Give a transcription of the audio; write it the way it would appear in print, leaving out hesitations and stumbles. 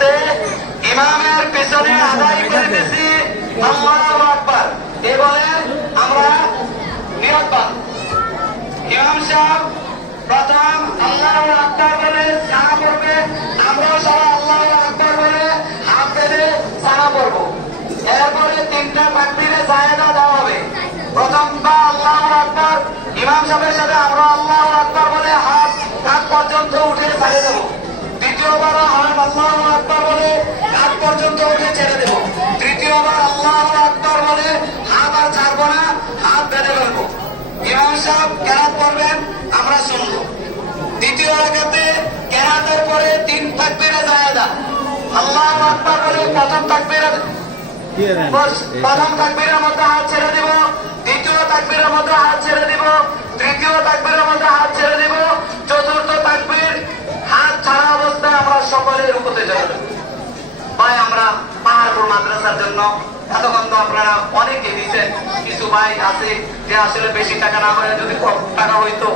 রাকাতে ইমামের পিছনে আদায় করিতেছি আল্লাহু আকবার। এই বলে আমরা নিয়তবান। ইমাম সাহেব প্রথম আল্লাহু আকবার বলে সানা পড়বে, আমরাও সবাই আল্লাহু আকবার বলে হাত বেঁধে সানা পড়ব। এরপরে তিনটা তাকবীরে জায়েদা দেওয়া হবে। প্রথমটা আল্লাহু আকবার, ইমাম সাহেবের সাথে আমরা আল্লাহু আকবার বলে হাত কাঁধ পর্যন্ত উঠে ছাড়ে দেব। দ্বিতীয়বারও হাত আল্লাহু আকবার বলে কাঁধ পর্যন্ত উঠে ছেড়ে দেব। তৃতীয়বার আল্লাহু আকবার বলে হাত আর ছাড়বো না, হাত বেঁধে ফেলবো। ইমাম সাহেব কেরাত পড়বেন, আমরা শুনবো। দ্বিতীয় রাকাতে কেরাতের পরে তিন তাকবীরে জায়েদা আল্লাহু আকবার বলে প্রথম তাকবীরের মধ্যে হাত ছেড়ে দিব, দ্বিতীয় তাকবীরের মধ্যে হাত ছেড়ে দিব, তৃতীয় তাকবীরের মধ্যে হাত ছেড়ে দিব, চতুর্থ তাকবীর হাত ছাড়া অবস্থায় আমরা সকলে রুকুতে চলে যাব। ভাই আমরা পাহাড়পুর মাদ্রাসার জন্য এতক্ষণ তো আপনারা অনেকে দিচ্ছেন, কিছু ভাই আছে যে আসলে বেশি টাকা না করে যদি কম টাকা হইতো